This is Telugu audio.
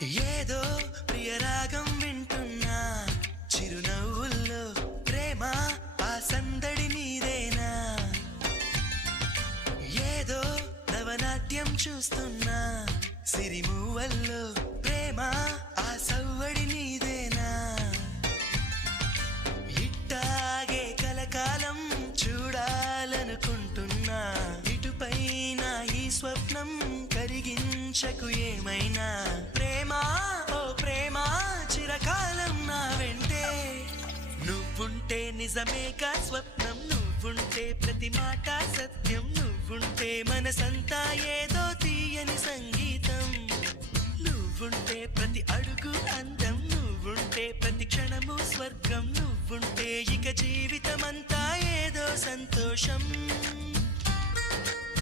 ఏదో ప్రియరాగం వింటున్నా చిరునవ్వుల్లో ప్రేమ ఆ సందడి నీదేనా ఏదో నవనాట్యం చూస్తున్నా సిరిమూవల్లో ప్రేమ ఆ సవ్వడి నీదేనా ఇట్టాగే కలకాలం చూడాలనుకుంటున్నా ఇటుపైన ఈ స్వప్నం కరిగించకు ఏమైనా ప్రేమ ఓ ప్రేమ చిరకాలం నా వెంటే నువ్వుంటే నిజమేగా స్వప్నం నువ్వుంటే ప్రతి మాట సత్యం నువ్వుంటే మనసంతా ఏదో తీయని సంగీతం నువ్వుంటే ప్రతి అడుగు అందం నువ్వుంటే ప్రతి క్షణము స్వర్గం నువ్వుంటే ఇక జీవితమంతా ఏదో సంతోషం